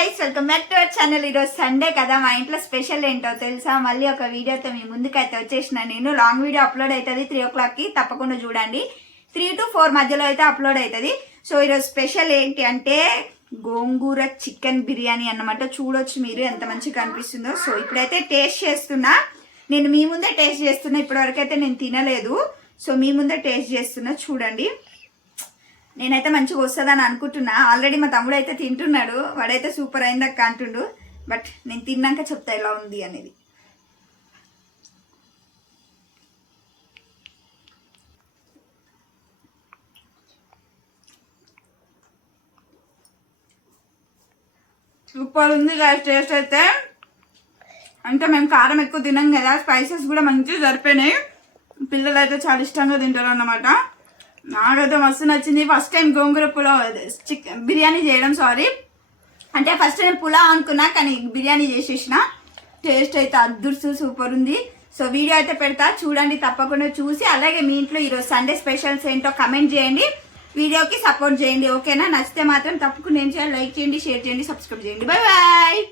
Guys, welcome back to our channel. ఈరోజు Sunday కదా, మా ఇంట్లో స్పెషల్ ఏంటో తెలుసా? మళ్ళీ ఒక వీడియోతో మీ ముందుకైతే వచ్చేసిన నేను. లాంగ్ వీడియో అప్లోడ్ అవుతుంది 3 o'clockకి, తప్పకుండా చూడండి. 3 to 4 మధ్యలో అయితే అప్లోడ్ అవుతుంది. సో ఈరోజు స్పెషల్ ఏంటి అంటే గోంగూర చికెన్ బిర్యానీ అన్నమాట. చూడొచ్చు మీరు ఎంత మంచిగా కనిపిస్తుందో. సో ఇప్పుడైతే టేస్ట్ చేస్తున్నా, నేను మీ ముందే టేస్ట్ చేస్తున్నా. ఇప్పటివరకు అయితే నేను తినలేదు, సో మీ ముందే టేస్ట్ చేస్తున్నా. చూడండి, నేనైతే మంచిగా వస్తుందని అనుకుంటున్నా. ఆల్రెడీ మా తమ్ముడు అయితే తింటున్నాడు, వాడైతే సూపర్ అయిందక్క అంటుండు. బట్ నేను తిన్నాక చెప్తా ఎలా ఉంది అనేది. సూపర్ ఉంది గాయస్ టేస్ట్ అయితే. అంటే మేము కారం ఎక్కువ తినాం కదా, స్పైసెస్ కూడా మంచిగా సరిపోయినాయి. పిల్లలు అయితే చాలా ఇష్టంగా తింటారు అన్నమాట. నాకైతే మస్తు నచ్చింది. ఫస్ట్ టైం గోంగూర పులావ్ చికెన్ బిర్యానీ చేయడం. సారీ, అంటే ఫస్ట్ నేను పులావ్ అనుకున్నా, కానీ బిర్యానీ చేసేసిన. టేస్ట్ అయితే అద్దుర్సు సూపర్ ఉంది. సో వీడియో అయితే పెడతా, చూడండి తప్పకుండా. చూసి అలాగే మీ ఇంట్లో ఈరోజు సండే స్పెషల్స్ ఏంటో కమెంట్ చేయండి, వీడియోకి సపోర్ట్ చేయండి. ఓకేనా? నచ్చితే మాత్రం తప్పకుండా ఏం చేయాలి, లైక్ చేయండి, షేర్ చేయండి, సబ్స్క్రైబ్ చేయండి. Bye bye.